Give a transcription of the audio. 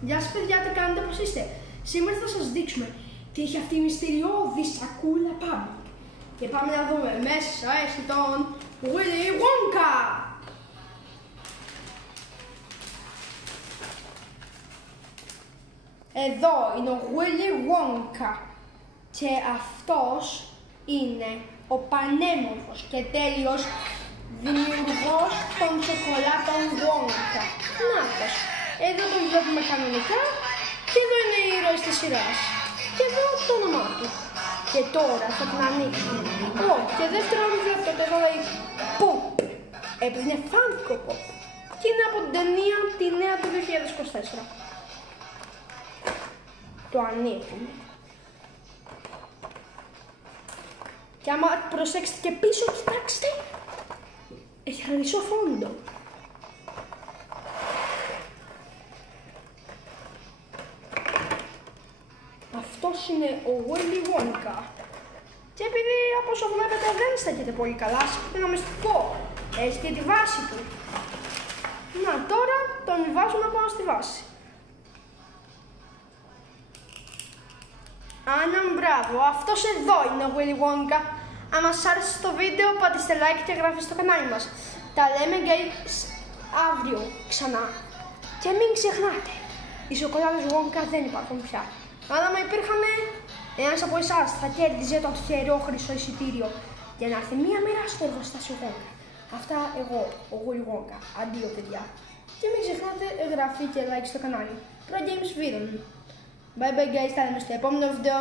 Γεια σας παιδιά, τι κάνετε, πώς είστε? Σήμερα θα σας δείξουμε τι έχει αυτή η μυστηριώδη σακούλα public. Και πάμε να δούμε, μέσα έχει τον Willy Wonka. Εδώ είναι ο Willy Wonka. Και αυτός είναι ο πανέμορφος και τέλειος δημιουργός των σοκολάτων Wonka. Νάτος. Εδώ τον βλέπουμε κανονικά και εδώ είναι η ήρωες της σειράς. Και εδώ το όνομά του. Και τώρα θα την ανοίξουμε. Και δεύτερο αν βλέπετε εδώ λέει Pop. Επειδή είναι Funko Pop. Και είναι από την ταινία τη νέα του 2024. Το ανοίγουμε. Και άμα προσέξετε και πίσω, κοιτάξτε, έχει χρυσό φόντο. Αυτός είναι ο Willy Wonka. Και επειδή από όσο βλέπετε δεν στέκεται πολύ καλά, είναι ένα μυστικό. Έχει και τη βάση του. Να, τώρα τον βάζουμε πάνω στη βάση. Άνα, μπράβο, αυτός εδώ είναι ο Willy Wonka. Αν σας άρεσε το βίντεο, πατήστε like και εγγραφή στο κανάλι μας. Τα λέμε guys αύριο ξανά. Και μην ξεχνάτε, οι σοκολάτες Wonka δεν υπάρχουν πια. Αλλά άμα υπήρχαν, ένας από εσάς θα κέρδιζε το τυχερό χρυσό εισιτήριο για να έρθει μία μέρα στο εργοστάσιο Wonka. Αυτά εγώ, ο Willy Wonka. Αντίο παιδιά. Και μην ξεχνάτε εγγραφή και like στο κανάλι. Pro Games Video. Bye bye guys, τα λέμε στο επόμενο βίντεο.